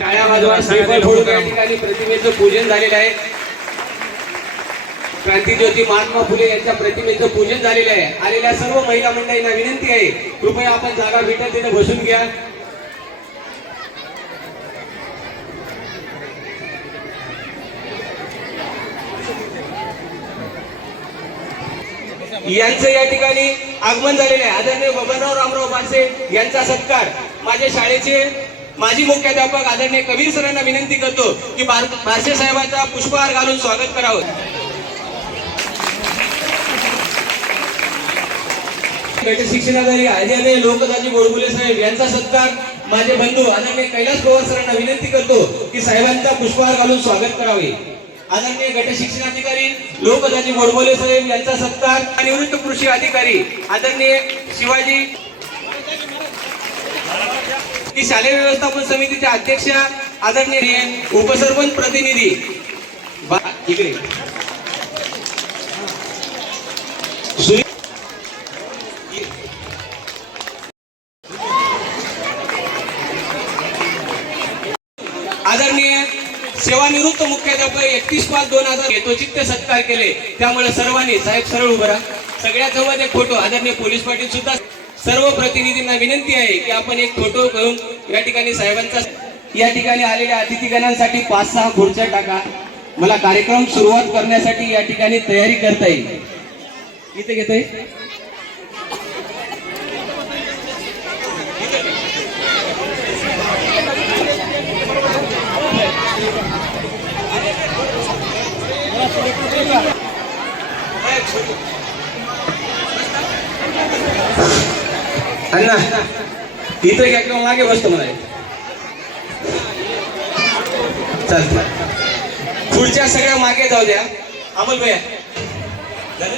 टाळ्या वाजवा श्रीफळ फोडून या ठिकाणी प्रतिमेचं पूजन झालेलं आहे. क्रांतीज्योती महात्मा फुले यांच्या प्रतिमेचं पूजन झालेलं आहे. आलेल्या सर्व महिला मंडळींना विनंती आहे कृपया आपण जागा भेटत तिथे बसून घ्या. यांचं या ठिकाणी आगमन झालेलं आहे. आदरणीय बबनराव रामराव बासे यांचा सत्कार. माझ्या शाळेचे माजी मुख्याध्यापक आदरणीय कबीर सरांना विनंती करतो की बार- बारसे साहेबांचा पुष्पहार घालून स्वागत करावं. शिक्षणाधारी आदरणीय लोकदाजी गोडबुले साहेब यांचा सत्कार माझे बंधू आदरणीय कैलास पवार सरांना विनंती करतो की साहेबांचा पुष्पहार घालून स्वागत करावे. आदरणीय गट शिक्षणाधिकारी लोकदाजी गोडबोले साहेब यांचा सत्कार. आणि निवृत्त कृषी अधिकारी आदरणीय शिवाजी की शालेय व्यवस्थापन समितीच्या अध्यक्ष आदरणीय उपसरपंच प्रतिनिधी. इकडे. आदरणीय सेवानिवृत्त मुख्याध्यापक एकतीस पाच दोन हजार हेतोचित्त सत्कार केले. त्यामुळे सर्वांनी साहेब सरळ उभं राहा. सगळ्यात जवळ एक फोटो आदरणीय पोलीस पाटील सुद्धा सर्व प्रतिनिधींना विनंती आहे की आपण एक फोटो करून या ठिकाणी साहेबांचा या ठिकाणी आलेल्या अतिथीगणांसाठी पाच सहा खुर्च्या टाका. मला कार्यक्रम सुरुवात करण्यासाठी या ठिकाणी तयारी करता येईल. इथे घेतोय. अण्णा इथं घ्या किंवा मागे बसतो मला चालतं पुढच्या सगळ्या मागे जाऊ द्या. अमल भैया. झालं?